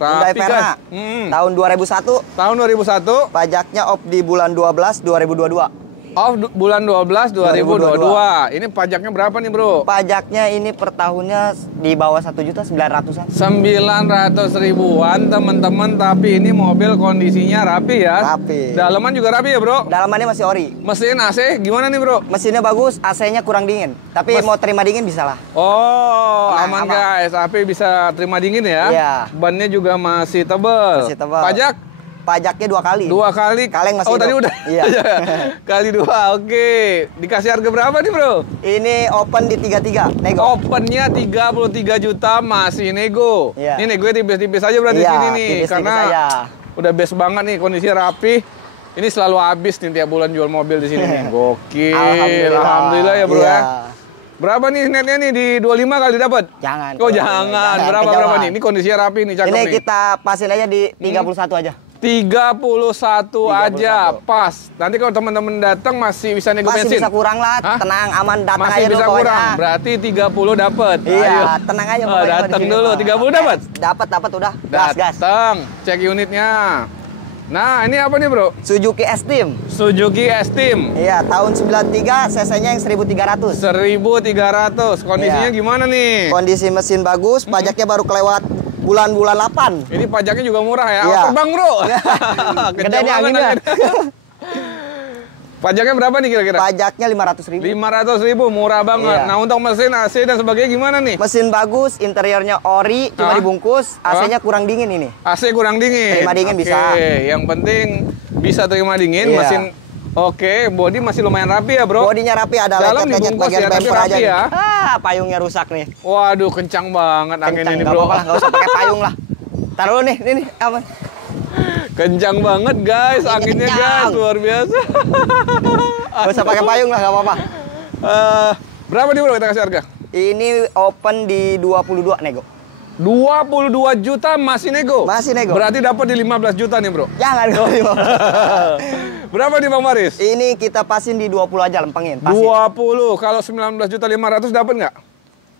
Hyundai Rapi, Verna. guys. Tahun 2001. Tahun 2001. Pajaknya off di bulan 12 2022. Bulan 12 2022. Ini pajaknya berapa nih, Bro? Pajaknya ini per tahunnya di bawah 1.900.000-an. 900.000-an, teman-teman. Tapi ini mobil kondisinya rapi ya. Rapi. Dalaman juga rapi ya, Bro? Dalamannya masih ori. Mesin AC gimana nih, Bro? Mesinnya bagus, AC-nya kurang dingin. Tapi mau terima dingin bisa lah. Oh, Aman. guys. AC bisa terima dingin ya. Iya. Bannya juga masih tebel. Masih tebal. Pajak? Pajaknya 2 kali. 2 kali. Kaleng masih tadi hidup. udah. Iya. Kali 2, oke. Dikasih harga berapa nih, Bro? Ini open di 33, nego. Opennya 33 juta masih nego. Iya. Ini nego tipis-tipis aja berarti Iya, sini nih. tipis-tipis Karena aja. udah best banget nih, kondisinya rapi. Ini selalu habis nih tiap bulan jual mobil di sini nih. Gokil. Alhamdulillah ya, Bro Iya. ya. Berapa nih netnya nih di 25 kali dapat? Jangan. Oh, jangan. Berapa nih? Ini kondisinya rapi nih, cakep ini nih. kita pasin aja di 31 aja. 31 aja pas. Nanti kalau teman-teman datang masih bisa nego Masih bensin. bisa kurang lah. Hah? Tenang, aman, datang Masih aja bisa dulu kurang. pokoknya. Berarti 30 dapat. Iya, tenang aja pokoknya. Datang di sini, dulu, Pak. 30 dapat. Dapat udah. Gas. Datang, cek unitnya. Nah, ini apa nih, Bro? Suzuki S-Team. Suzuki S-Team. Iya, tahun 93, cc-nya yang 1300. 1300. Kondisinya Iya. gimana nih? Kondisi mesin bagus, pajaknya baru kelewat bulan-bulan 8. Ini pajaknya juga murah ya. Iya. Awas terbang, Bro. Gede nih anginnya. Pajaknya berapa nih kira-kira? Pajaknya 500.000. 500.000, murah banget. Iya. Nah, untuk mesin AC dan sebagainya gimana nih? Mesin bagus, interiornya ori, cuma dibungkus, AC-nya kurang dingin ini. AC kurang dingin. Terima dingin bisa. Yang penting bisa terima dingin. Iya. Mesin oke, body masih lumayan rapi ya, Bro. Bodinya rapi, ada Dalam lecet-lecet dibungkus bagian ya, tapi bumper aja. rapi nih. ya. Payungnya rusak nih. Waduh, kencang banget anginnya Kencang, ini, nggak Bro. apa-apa lah, nggak usah pakai payung lah. Taruh dulu nih, ini aman. Kencang banget, guys. Anginnya, kencang. guys, luar biasa. Nggak usah pakai payung lah, nggak apa-apa. Berapa nih, Bro, kita kasih harga? Ini open di 22 nego. 22 juta masih nego. Masih nego. Berarti dapat di 15 juta nih, Bro. Jangan kalau 15. Berapa nih, Bang Maris? Ini kita pasin di 20 aja, lempengin. Pasin. 20. Kalau 19.500.000 dapat nggak?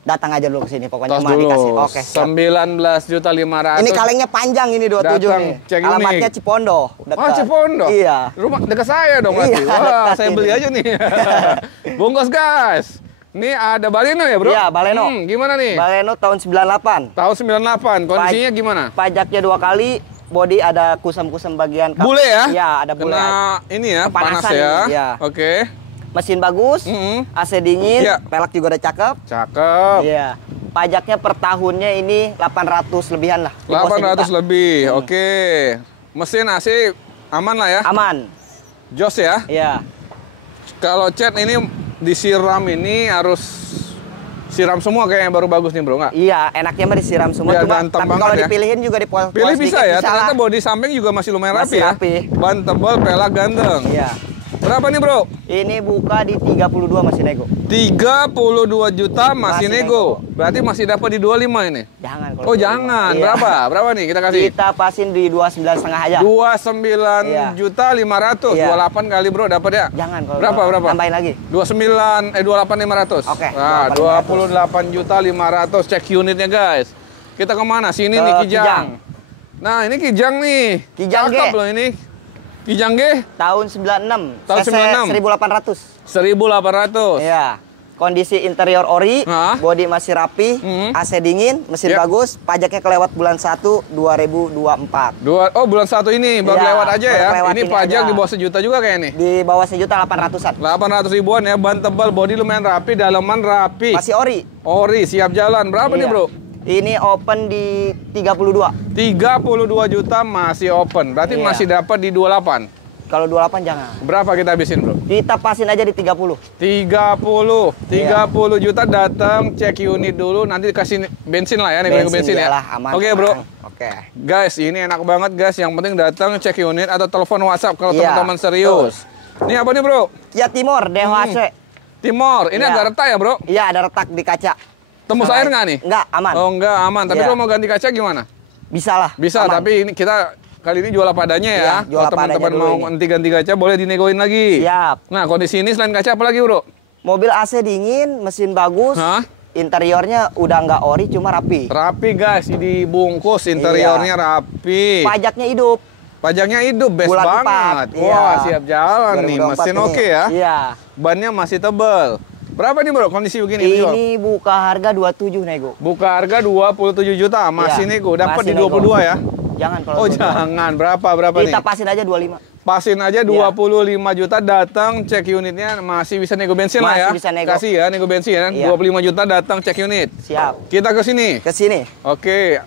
Datang aja dulu ke sini, pokoknya Tos mah dulu. dikasih. Oke. siap. 19.500.000. Ini kalengnya panjang ini 27 Datang, nih. cek ini. Alamatnya Cipondo. Oh, Cipondo? Iya. Rumah dekat saya dong berarti. Iya, Wah, dekat saya ini. beli aja nih. Bungkus, guys. Ini ada Baleno ya, Bro? Iya, Baleno. Gimana nih? Baleno tahun 98. Tahun 98. Kondisinya gimana? Pajaknya 2 kali, body ada kusam-kusam bagian Bule ya? Iya, ada bule. Kena ini ya, panas Kepanasan ya. ini, iya. Oke. Mesin bagus, AC dingin, Iya. pelek juga udah cakep. Cakep. Iya. Pajaknya per tahunnya ini 800 lebihan lah. Di bawah 800 sejuta. lebih. Oke. Mesin AC aman lah ya? Aman. Jos ya? Iya. Kalau cat ini disiram ini harus siram semua kayaknya baru bagus nih, Bro, nggak? Iya, enaknya mah disiram semua. Biar Cuma, ganteng tapi banget kalau ya. dipilihin juga dipoles Pilih bisa ya, ternyata lah. bodi samping juga masih lumayan rapi Masih ya. rapi. Ban tebal, pelak ganteng. Iya. Berapa nih, Bro? Ini buka di 32 masih nego. 32 juta masih Masih nego. Berarti masih dapat di 25 ini. Jangan kalau Oh, 25. jangan. Iya. Berapa? Berapa nih kita kasih? Kita pasin di 29,5 aja. 29 Iya. juta 500. Iya. 28 kali, Bro, dapat ya? Jangan kalau Berapa? Tambahin lagi. 28 500. Oke, Nah, 28 juta 500. Cek unitnya, guys. Kita kemana? Sini Ke nih, Kijang. Kijang. Nah, ini Kijang nih. Kijang, Cakep Ge. loh ini. Kijang Ge. Tahun 96. Tahun CC 96. 1800. 1800. Iya. Kondisi interior ori, Hah? bodi masih rapi, AC dingin, mesin Yep. bagus, pajaknya kelewat bulan 1 2024. Bulan 1 ini baru Iya, lewat aja baru ya. kelewat Ini ini pajak aja. di bawah sejuta juga kayak nih. Di bawah sejuta 800-an. 800 ribuan ya, ban tebal, bodi lumayan rapi, dalaman rapi. Masih ori. Ori, siap jalan. Berapa nih, Iya. Bro? Ini open di 32. 32 juta masih open. Berarti Iya. masih dapat di 28. Kalau 28 jangan. Berapa kita habisin, Bro? Kita pasin aja di 30. 30 Iya. juta datang, cek unit dulu, nanti kasih bensin lah ya, nih bensin ya. iyalah, aman. Oke, Bro. aman. Oke. Guys, ini enak banget, guys. Yang penting datang cek unit atau telepon WhatsApp kalau Iya, teman-teman serius. Ini apa nih, Bro? Kia Timor, DHC. Timor. Ini Iya. agak retak ya, Bro? Iya, ada retak di kaca. Tembus air nggak nih? Enggak, aman. Oh, enggak, aman. Tapi Iya. kalau mau ganti kaca gimana? Bisa lah. Bisa, aman. tapi ini kita kali ini jual apa adanya ya. Iya, jual Kalau apa adanya teman-teman dulu mau ini. ganti ganti kaca boleh dinegoin lagi. Siap. Nah, kondisi ini selain kaca apa lagi, Bro? Mobil AC dingin, mesin bagus. Hah? Interiornya udah nggak ori, cuma rapi. Rapi guys, dibungkus interiornya rapi. Pajaknya hidup. Pajaknya hidup, best Bulan banget. 4, Wah, iya. siap jalan nih. 2024 Mesin ini. oke ya. Iya. Bannya masih tebel. Berapa nih bro kondisi begini? Ini buka harga 27 nego. Buka harga 27 juta. Masih Iya, nego. Dapat masih di nego. 22 ya? Jangan kalau Oh 22. jangan. Berapa nih? Kita pasin aja 25. Pasin aja 25 juta, datang cek unitnya, masih bisa nego bensin lah ya. Masih bisa nego. Kasih ya nego bensin ya. Iya. 25 juta datang cek unit. Siap. Kita ke sini. Ke sini. Oke.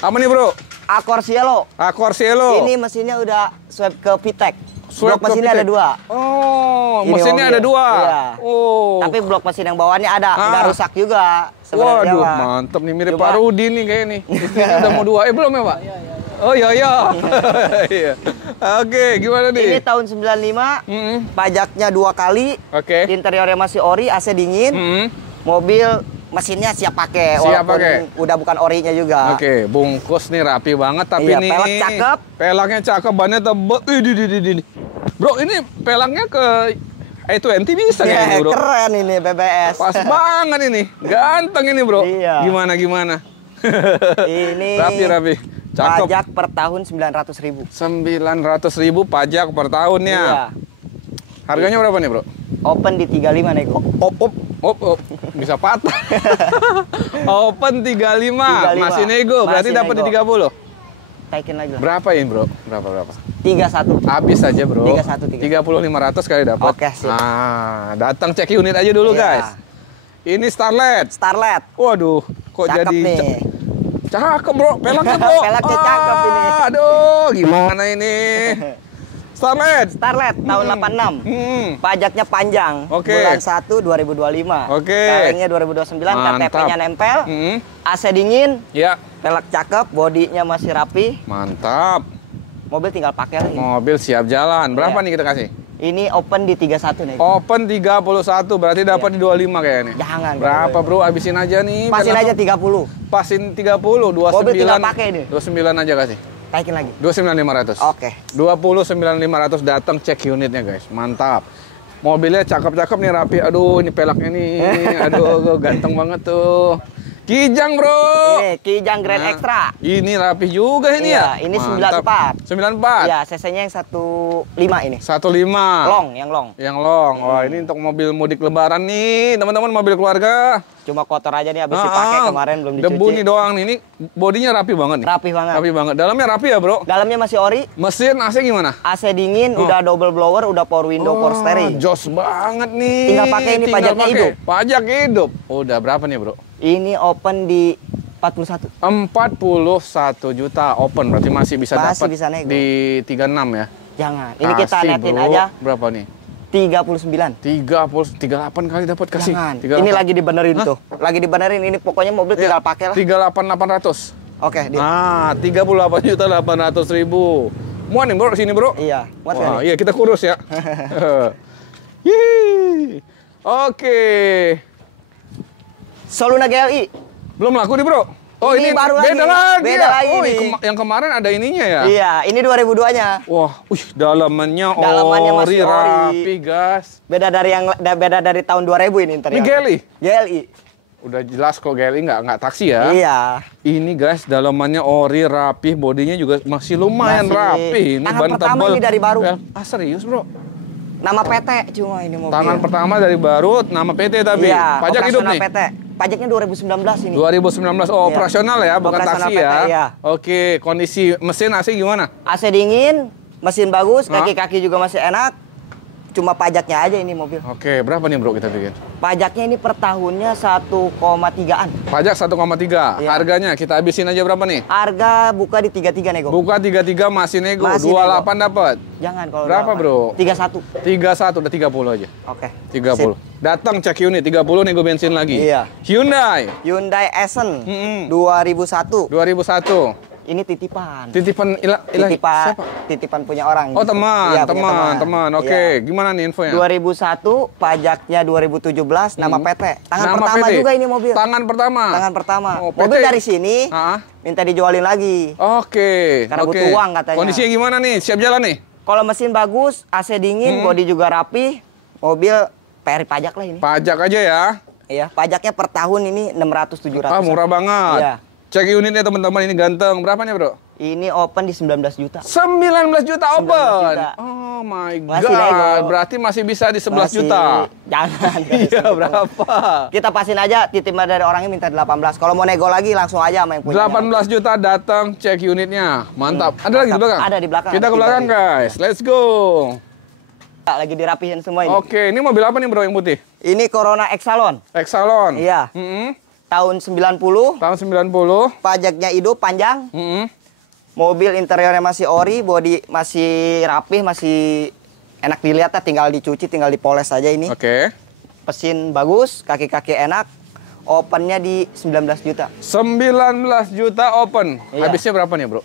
Apa nih bro? Accord Cielo. Accord Cielo. Ini mesinnya udah swap ke VTEC. Swap Blok mesinnya ke ada VTEC. 2. Oh, Ini mesinnya mobil. ada 2. Iya. Oh. Tapi blok mesin yang bawaannya ada, nggak rusak juga. Sebenarnya, Waduh, Pak. mantep nih, mirip Cuma- Pak Rudi nih kayak nih. Istrinya udah mau 2. Belum ya Pak? Oh iya iya. Iya. Oke, gimana nih? Ini tahun 95, pajaknya 2 kali, Oke. interiornya masih ori, AC dingin, mobil mesinnya siap pakai, Siap walaupun pakai. udah bukan orinya juga. Oke, bungkus nih rapi banget tapi Iya, nih. pelek cakep. Pelaknya cakep, bannya tebel. Ini. Bro, ini pelaknya ke i20 bisa kayaknya, Bro. Keren ini BBS. Pas banget ini. Ganteng ini, Bro. Iya. Gimana? Ini Rapi. Cakep. pajak per tahun 900.000. 900.000 pajak per tahunnya. Iya. Harganya berapa nih, Bro? Open di 35 nego. Op. Bisa patah. Open 35. 35. Masih nego, berarti Masih dapat di nego. 30. Taikin lagi lah. Berapa ini, Bro? Berapa? 31. Habis aja, Bro. 31. 30.500 kali dapat. Oke, sip. Nah, datang cek unit aja dulu, Iya. guys. Ini Starlet. Starlet. Waduh, kok Cakep jadi nih. cakep, Bro. Pelaknya, Bro. Pelaknya cakep ini. Aduh, gimana ini? Starlet. Starlet tahun 86. Pajaknya panjang. Oke. Bulan 1 2025. Oke. KN-nya 2029, Mantap. KTP-nya nempel. AC dingin, Ya, pelek cakep, bodinya masih rapi. mantap. Mobil tinggal pakai lagi. Mobil siap jalan. Berapa Iya. nih kita kasih? Ini open di 31 nih. Open 31, berarti dapat di 25 kayaknya. Jangan. Berapa, Bro? Habisin aja nih. Pasin biar aja langsung. 30. Pasin 30, 29. Mobil tinggal pakai ini. 29 aja kasih. Taikin lagi. 29.500. Oke. 29.500 datang cek unitnya, guys. Mantap. Mobilnya cakep-cakep nih, rapi. Aduh, ini pelaknya nih. Aduh, ganteng banget tuh. Kijang, Bro. Ini Kijang Grand Nah, Extra. Ini rapi juga ini Iya, ya. ini Mantap. 94. 94. Iya, cc-nya yang 15 ini. 15. Long, yang long. Yang long. Wah, ini untuk mobil mudik lebaran nih, teman-teman, mobil keluarga. Cuma kotor aja nih habis dipakai kemarin belum dicuci. Debu nih doang nih. Ini bodinya rapi banget nih. Rapi banget. Rapi banget. Dalamnya rapi ya, Bro. Dalamnya masih ori, Mesin AC gimana? AC dingin, udah double blower, udah power window, power steering. Jos banget nih. Tinggal pakai ini, pajaknya hidup. Pajak hidup. Udah berapa nih, Bro? Ini open di 41. 41 juta open, berarti masih bisa Masih dapat bisa nego. di 36 ya. Jangan. Ini kita Kasih, netin Bro. aja Berapa nih? 39. 38 kali dapat kasih. Jangan. 38. Ini lagi dibenerin tuh. Lagi dibenerin ini pokoknya mobil tinggal pakai lah. 38.800. Oke, Nah, 38.800.000. Muat nih, Bro, sini, Bro. Iya, muat Wah, nggak nih? iya kita kurus ya. Yeay. Oke. Soluna GLI. Belum laku nih, Bro. Oh, Ini ini, baru lagi. beda lagi. Beda ya? lagi Oh, nih. yang kemarin ada ininya ya. Iya, ini 2002-nya. Wah, dalamannya Masih ori. rapi, guys. Beda dari tahun 2000 ini interior. Ini GLI. GLI. Udah jelas kok GLI nggak taksi ya. Iya. Ini guys, dalamannya ori, rapi, bodinya juga masih lumayan Masih. rapi. Ini Tangan ban pertama tebal. ini dari baru. Serius, Bro? Nama PT cuma ini mobil. Tangan pertama dari Barut, nama PT tapi. Iya, Pajak hidup operasional nih. PT. Pajaknya 2019 ini. 2019, Iya. oh operasional ya, bukan Operasional taksi PT, ya. iya. Oke, kondisi mesin AC gimana? AC dingin, mesin bagus, Hah? kaki-kaki juga masih enak. Cuma pajaknya aja ini mobil. Oke, berapa nih Bro kita bikin? Pajaknya ini per tahunnya 1,3-an. Pajak 1,3. Iya. Harganya kita habisin aja berapa nih? Harga buka di 33 nego. Buka 33 masih nego, Masih 28 dapat. Jangan kalau Berapa, Bro? 31. 31 udah 30 aja. Oke. 30. Datang cek unit 30 nego bensin lagi. Iya. Hyundai Hyundai Accent 2001. 2001. Ini titipan. Titipan Titipan, siapa? titipan punya orang. Oh, teman, Iya, punya teman. Oke, Iya. gimana nih infonya? 2001, pajaknya 2017, nama PT. Tangan Nama pertama PT. juga ini mobil. Tangan pertama. Tangan pertama. Oh, Mobil PT. dari sini, Ah. minta dijualin lagi. Oke. Karena oke. butuh uang katanya. Kondisinya gimana nih? Siap jalan nih? Kalau mesin bagus, AC dingin, bodi juga rapi, mobil peri pajak lah ini. Pajak aja ya. Iya, pajaknya per tahun ini 600-700. Ah, murah banget. Iya. Cek unitnya teman-teman, ini ganteng. Berapa nih, Bro? Ini open di 19 juta. 19 juta 19 open. juta. Oh my Masih god. nego. Berarti masih bisa di 11 Masih- juta. Jangan. Iya, berapa? Kita pasin aja, titipan dari orangnya minta 18. Kalau mau nego lagi langsung aja sama yang punya. 18 juta datang cek unitnya. Mantap. Ada lagi di belakang? Ada di belakang. Kita ke belakang, guys. Let's go. Lagi dirapihin semua ini. Oke, ini mobil apa nih, Bro, yang putih? Ini Corona Exalon. Exalon. Iya. Tahun 90. Tahun 90. Pajaknya hidup panjang. Mobil interiornya masih ori, bodi masih rapih, masih enak dilihat lah, tinggal dicuci, tinggal dipoles aja ini. Oke. Mesin bagus, kaki-kaki enak. Opennya di 19 juta. 19 juta open. Iya. Habisnya berapa nih, Bro?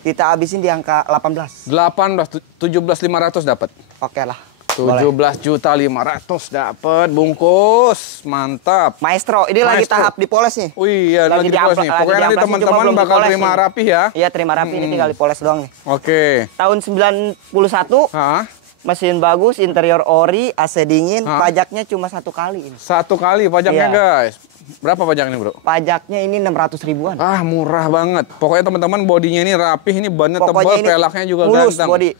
Kita habisin di angka 18. 18, 17.500 dapat. Oke lah. Boleh. 17 juta 500 dapat bungkus. Mantap. Maestro, ini lagi Maestro. tahap dipoles nih. Wih, ya lagi dipoles nih. lagi Pokoknya nanti diamplasin, cuma teman-teman belum bakal dipoles terima nih. rapi ya. Iya, terima rapi, ini tinggal dipoles doang nih. Oke. Tahun 91, Hah? mesin bagus, interior ori, AC dingin, Hah? pajaknya cuma 1 kali ini. 1 kali pajaknya, Iya. guys. Berapa pajaknya, Bro? Pajaknya ini 600 ribuan. Ah, murah banget. Pokoknya teman-teman bodinya ini rapih, ini bannya Pokoknya tebal, ini pelaknya juga mulus ganteng. body.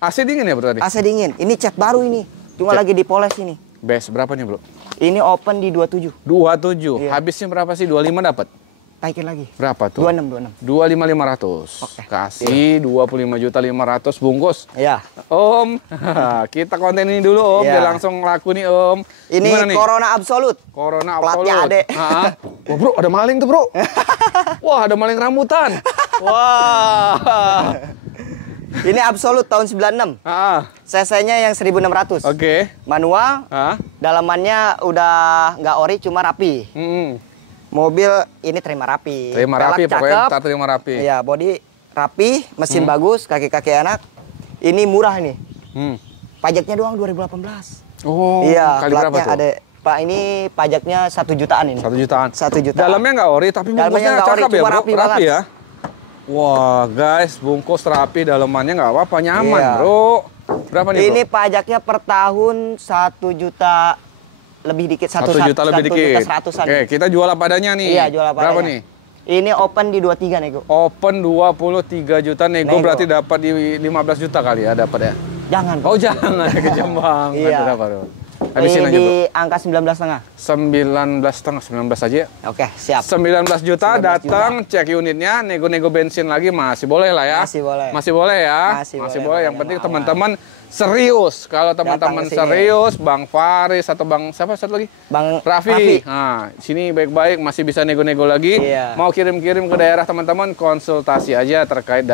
AC dingin ya, Bro, tadi? AC dingin. Ini cat baru ini. Cuma lagi dipoles ini. Best berapa nih, Bro? Ini open di 27. 27. Iya. Habisnya berapa sih? 25 dapat? Taikin lagi. Berapa tuh? 26. 25.500. Oke. Kasih 25.500 bungkus. Iya. Om, kita konten ini dulu, Om. Iya. Dia langsung laku nih, Om. Ini Gimana nih? Corona Absolute. Corona Platnya Absolute. Ade. Ah. Wah, Bro, ada maling tuh, Bro. Wah, ada maling rambutan. Wah. Ini Absolute tahun 96. Ah. CC-nya yang 1600. Oke. Manual, Ah. dalamannya udah nggak ori, cuma rapi. Mobil ini terima rapi. Terima Pelak rapi, pokoknya cakep. ntar terima rapi. Iya, body rapi, mesin bagus, kaki-kaki enak. Ini murah nih. Pajaknya doang 2018. Oh, Iya, kali berapa platnya tuh? ada. Pak, ini pajaknya 1 jutaan ini. 1 jutaan. 1 juta. Dalamnya nggak ori, tapi Dalamnya bungkusnya nggak ori, cakep ya, cuma Bro? rapi banget. ya. Wah, guys, bungkus rapi, dalamannya nggak apa-apa, nyaman, Iya. Bro. Berapa nih, Ini Bro? pajaknya per tahun 1 juta lebih dikit, 1 juta lebih dikit. 1.100-an. Oke, kita jual apa adanya nih. Iya, jual apa Berapa adanya. nih? Ini open di 23 nego. Open 23 juta nego, Nego. berarti dapat di 15 juta kali ya dapat ya. Jangan. Oh, jangan, kejam banget. Iya. Berapa, Bro? Habisin Ini aja, di Bro. angka 19,5. 19,5, 19 aja ya. Oke, siap. 19 juta 19 datang, cek unitnya, nego-nego bensin lagi masih boleh lah ya. Masih boleh. Masih boleh ya. Masih Masih boleh, boleh. Yang boleh, penting awal. teman-teman serius. Kalau teman-teman ke sini. serius, Bang Faris atau Bang siapa satu lagi? Bang Raffi. Nah, sini baik-baik masih bisa nego-nego lagi. Iya. Mau kirim-kirim ke daerah teman-teman, konsultasi aja terkait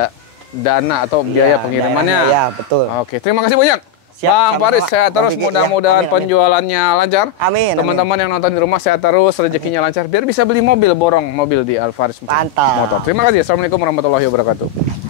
dana atau biaya Iya, pengirimannya. daerahnya, iya, betul. Oke, terima kasih banyak. Siap, Bang sama-sama. Faris, sehat Bang terus. Diki, Mudah-mudahan ya. Amin, amin. penjualannya lancar. Amin, amin. Teman-teman yang nonton di rumah sehat terus, rezekinya lancar, biar bisa beli mobil, borong mobil di Alfaris Mantap. Motor. Terima kasih. Assalamualaikum warahmatullahi wabarakatuh.